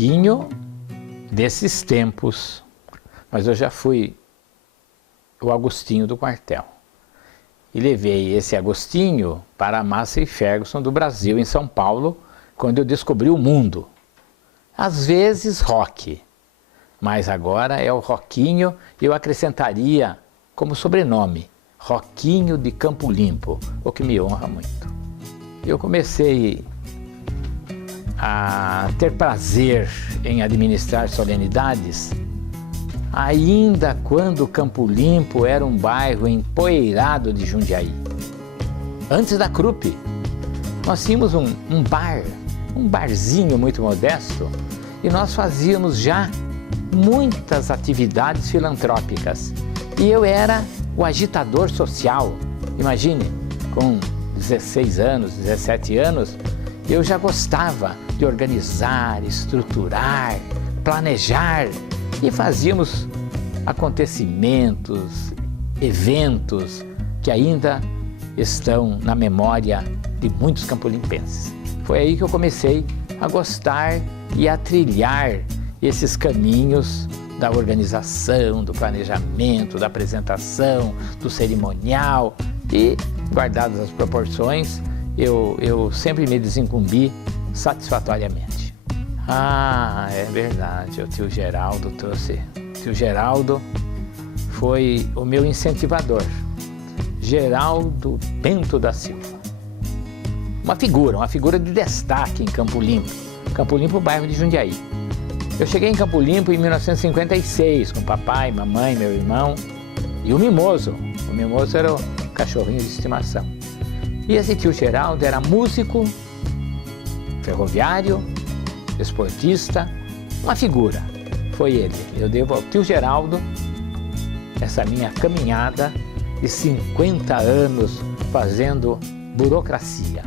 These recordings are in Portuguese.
Roquinho desses tempos, mas eu já fui o Agostinho do quartel. E levei esse Agostinho para a Massey Ferguson do Brasil, em São Paulo, quando eu descobri o mundo. Às vezes rock, mas agora é o Roquinho, eu acrescentaria como sobrenome, Roquinho de Campo Limpo, o que me honra muito. Eu comecei a ter prazer em administrar solenidades ainda quando Campo Limpo era um bairro empoeirado de Jundiaí. Antes da CRUP, nós tínhamos um barzinho muito modesto, e nós fazíamos já muitas atividades filantrópicas. E eu era o agitador social. Imagine, com 16 anos, 17 anos, eu já gostava de organizar, estruturar, planejar, e fazíamos acontecimentos, eventos que ainda estão na memória de muitos campolimpenses. Foi aí que eu comecei a gostar e a trilhar esses caminhos da organização, do planejamento, da apresentação, do cerimonial, e, guardadas as proporções, eu sempre me desincumbi satisfatoriamente. Ah, é verdade, o tio Geraldo trouxe. O tio Geraldo foi o meu incentivador. Geraldo Bento da Silva. Uma figura de destaque em Campo Limpo. Campo Limpo, bairro de Jundiaí. Eu cheguei em Campo Limpo em 1956, com papai, mamãe, meu irmão e o Mimoso. O Mimoso era o cachorrinho de estimação. E esse tio Geraldo era músico, ferroviário, esportista, uma figura. Foi ele. Eu devo ao tio Geraldo essa minha caminhada de 50 anos fazendo burocracia.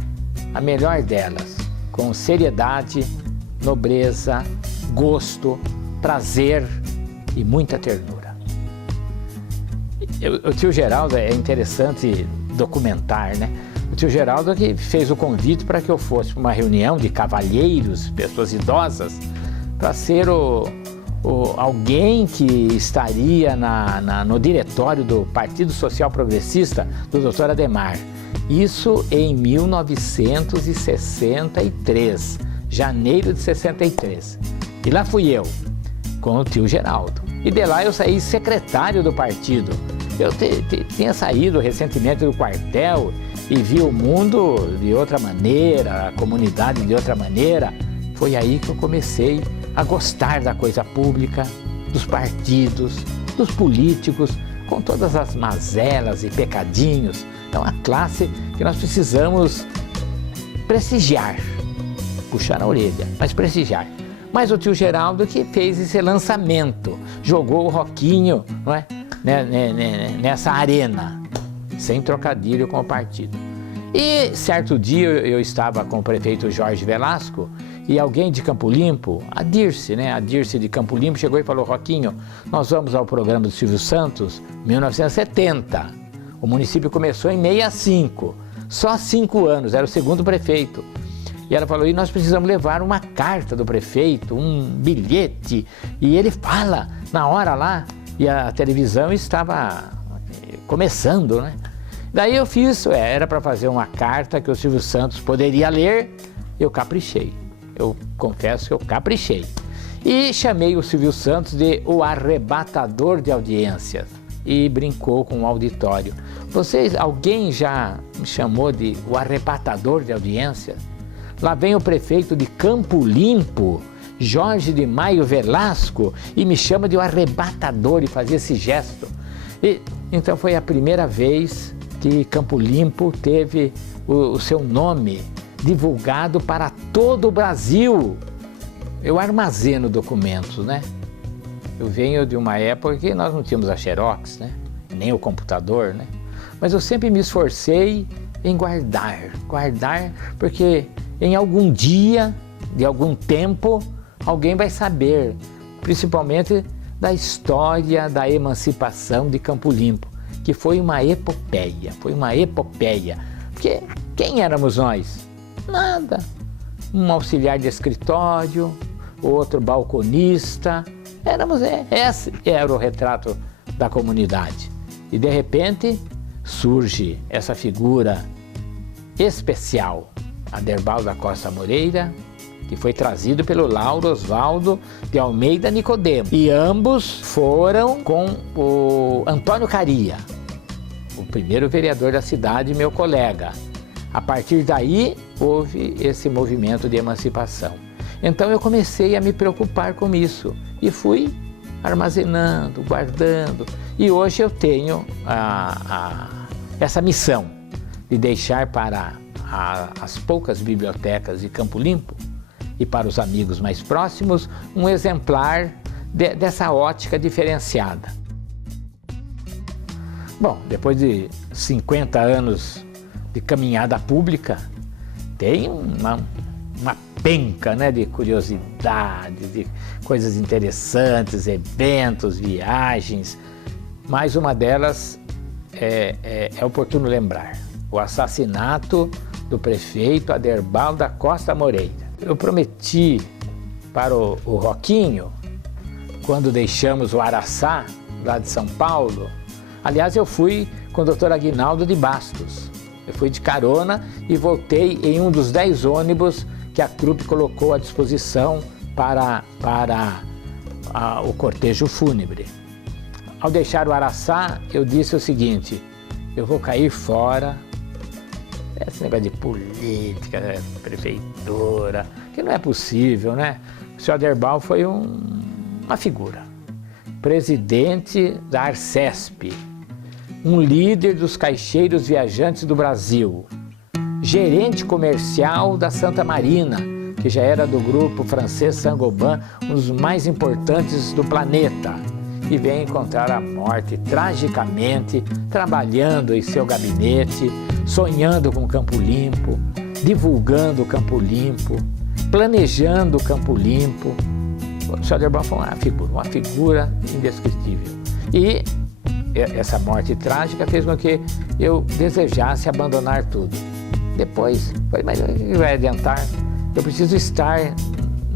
A melhor delas, com seriedade, nobreza, gosto, prazer e muita ternura. O tio Geraldo, é interessante documentar, né? O tio Geraldo que fez o convite para que eu fosse para uma reunião de cavalheiros, pessoas idosas, para ser alguém que estaria no diretório do Partido Social Progressista do Dr. Adhemar. Isso em 1963, janeiro de 63. E lá fui eu, com o tio Geraldo. E de lá eu saí secretário do partido. Eu tinha saído recentemente do quartel e vi o mundo de outra maneira, a comunidade de outra maneira. Foi aí que eu comecei a gostar da coisa pública, dos partidos, dos políticos, com todas as mazelas e pecadinhos. Então, a classe que nós precisamos prestigiar, puxar a orelha, mas prestigiar. Mas o tio Geraldo que fez esse lançamento, jogou o Roquinho, não é? Nessa arena, sem trocadilho com o partido. E certo dia eu estava com o prefeito Jorge Velasco e alguém de Campo Limpo, a Dirce de Campo Limpo, chegou e falou: Roquinho, nós vamos ao programa do Silvio Santos, 1970. O município começou em 65, só 5 anos, era o segundo prefeito. E ela falou: e nós precisamos levar uma carta do prefeito, um bilhete. E ele fala na hora lá, e a televisão estava começando, né? Daí eu fiz, era para fazer uma carta que o Silvio Santos poderia ler, eu caprichei. Eu confesso que eu caprichei. E chamei o Silvio Santos de o arrebatador de audiências. E brincou com o auditório. Alguém já me chamou de o arrebatador de audiências? Lá vem o prefeito de Campo Limpo, Jorge de Maio Velasco, e me chama de o arrebatador, e fazia esse gesto. E então foi a primeira vez que Campo Limpo teve o seu nome divulgado para todo o Brasil. Eu armazeno documentos, né? Eu venho de uma época que nós não tínhamos a Xerox, né? Nem o computador, né? Mas eu sempre me esforcei em guardar, porque em algum dia, de algum tempo, alguém vai saber, principalmente da história da emancipação de Campo Limpo, que foi uma epopeia, porque quem éramos nós? Nada. Um auxiliar de escritório, outro balconista. Esse era o retrato da comunidade. E de repente surge essa figura especial, Aderbal da Costa Moreira, que foi trazido pelo Lauro Osvaldo de Almeida Nicodemo. E ambos foram com o Antônio Caria, o primeiro vereador da cidade, meu colega. A partir daí, houve esse movimento de emancipação. Então eu comecei a me preocupar com isso e fui armazenando, guardando. E hoje eu tenho essa missão de deixar para as poucas bibliotecas de Campo Limpo e para os amigos mais próximos um exemplar dessa ótica diferenciada. Bom, depois de 50 anos de caminhada pública, tem uma penca, né, de curiosidades, de coisas interessantes, eventos, viagens, mas uma delas é oportuno lembrar: o assassinato do prefeito Aderbal da Costa Moreira. Eu prometi para o Roquinho, quando deixamos o Araçá, lá de São Paulo. Aliás, eu fui com o Dr. Aguinaldo de Bastos. Eu fui de carona e voltei em um dos 10 ônibus que a CRUP colocou à disposição para o cortejo fúnebre. Ao deixar o Araçá, eu disse o seguinte: eu vou cair fora. Esse negócio de política, prefeitura, que não é possível, né? O senhor Aderbal foi uma figura. Presidente da Arcesp, um líder dos caixeiros viajantes do Brasil, gerente comercial da Santa Marina, que já era do grupo francês Saint-Gobain, um dos mais importantes do planeta, e vem encontrar a morte tragicamente, trabalhando em seu gabinete, sonhando com Campo Limpo, divulgando Campo Limpo, planejando Campo Limpo. O senhor Aderbal foi uma figura indescritível. E essa morte trágica fez com que eu desejasse abandonar tudo. Depois, falei, mas o que vai adiantar? Eu preciso estar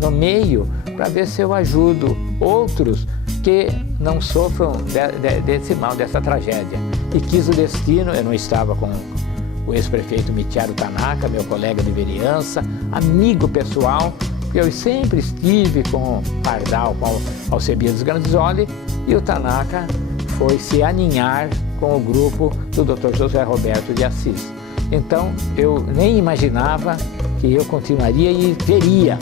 no meio para ver se eu ajudo outros que não sofram desse mal, dessa tragédia. E quis o destino. Eu não estava com o ex-prefeito Michiaro Tanaka, meu colega de vereança, amigo pessoal, porque eu sempre estive com o Pardal, com o Alcebiades Grandizoli, e o Tanaka foi se aninhar com o grupo do Dr. José Roberto de Assis. Então, eu nem imaginava que eu continuaria e veria,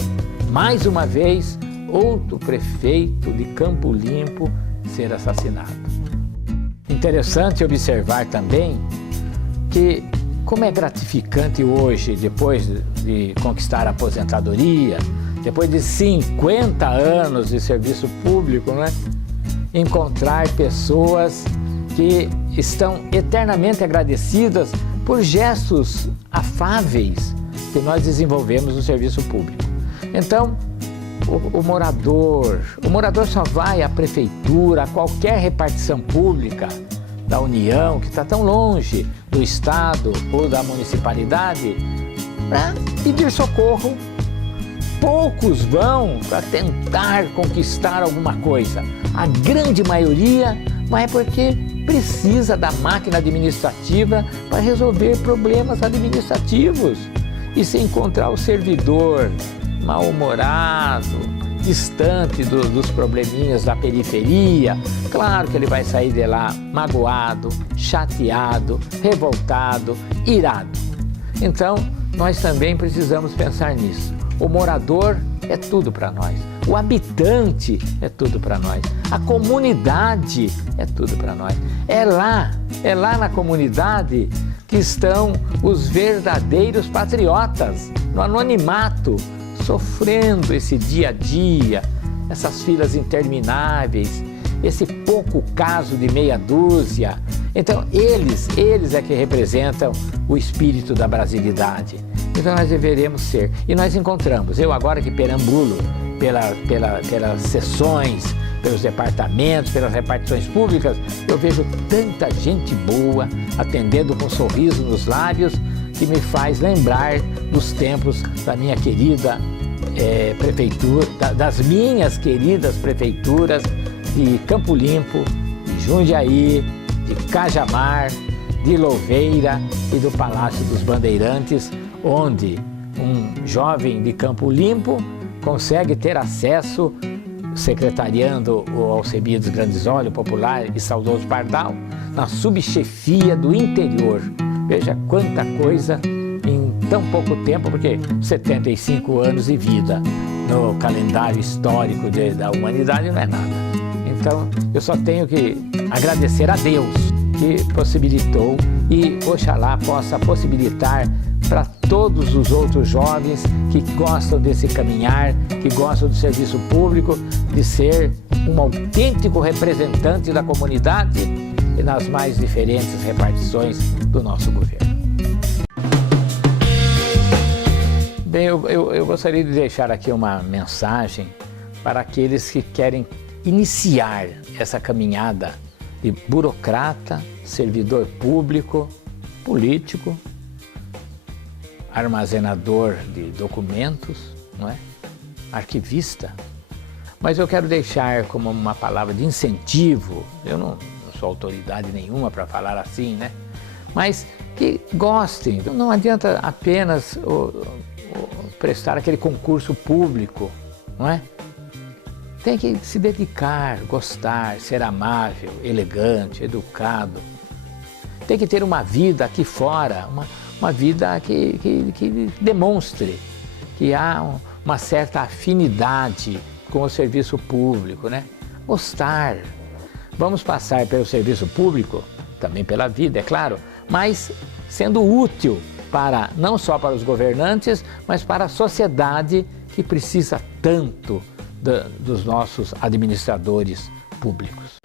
mais uma vez, outro prefeito de Campo Limpo ser assassinado. Interessante observar também que, como é gratificante hoje, depois de conquistar a aposentadoria, depois de 50 anos de serviço público, né, encontrar pessoas que estão eternamente agradecidas por gestos afáveis que nós desenvolvemos no serviço público. Então, o morador só vai à prefeitura, a qualquer repartição pública da União, que está tão longe do Estado ou da municipalidade, para pedir socorro. Poucos vão para tentar conquistar alguma coisa. A grande maioria vai porque precisa da máquina administrativa para resolver problemas administrativos. E se encontrar o servidor mal-humorado, distante dos probleminhas da periferia, claro que ele vai sair de lá magoado, chateado, revoltado, irado. Então, nós também precisamos pensar nisso. O morador é tudo para nós. O habitante é tudo para nós. A comunidade é tudo para nós. É lá na comunidade que estão os verdadeiros patriotas, no anonimato, sofrendo esse dia a dia, essas filas intermináveis, esse pouco caso de meia dúzia. Então, eles é que representam o espírito da brasilidade. Então, nós deveremos ser. E nós encontramos, eu agora que perambulo pelas sessões, pelos departamentos, pelas repartições públicas, eu vejo tanta gente boa, atendendo com um sorriso nos lábios, que me faz lembrar dos tempos da minha querida prefeitura, das minhas queridas prefeituras de Campo Limpo, de Jundiaí, de Cajamar, de Louveira e do Palácio dos Bandeirantes, onde um jovem de Campo Limpo consegue ter acesso, secretariando o Alcebiades Grandisoli, popular e saudoso Pardal, na subchefia do interior. Veja quanta coisa em tão pouco tempo, porque 75 anos de vida no calendário histórico da humanidade não é nada. Então, eu só tenho que agradecer a Deus que possibilitou e Oxalá possa possibilitar para todos os outros jovens que gostam desse caminhar, que gostam do serviço público, de ser um autêntico representante da comunidade e nas mais diferentes repartições do nosso governo. Bem, eu gostaria de deixar aqui uma mensagem para aqueles que querem iniciar essa caminhada de burocrata, servidor público, político, armazenador de documentos, não é? Arquivista. Mas eu quero deixar como uma palavra de incentivo, eu não sou autoridade nenhuma para falar assim, né? Mas que gostem, não adianta apenas prestar aquele concurso público, não é? Tem que se dedicar, gostar, ser amável, elegante, educado. Tem que ter uma vida aqui fora, uma vida que demonstre que há uma certa afinidade com o serviço público, né? Gostar. Vamos passar pelo serviço público, também pela vida, é claro, mas sendo útil para, não só para os governantes, mas para a sociedade que precisa tanto dos nossos administradores públicos.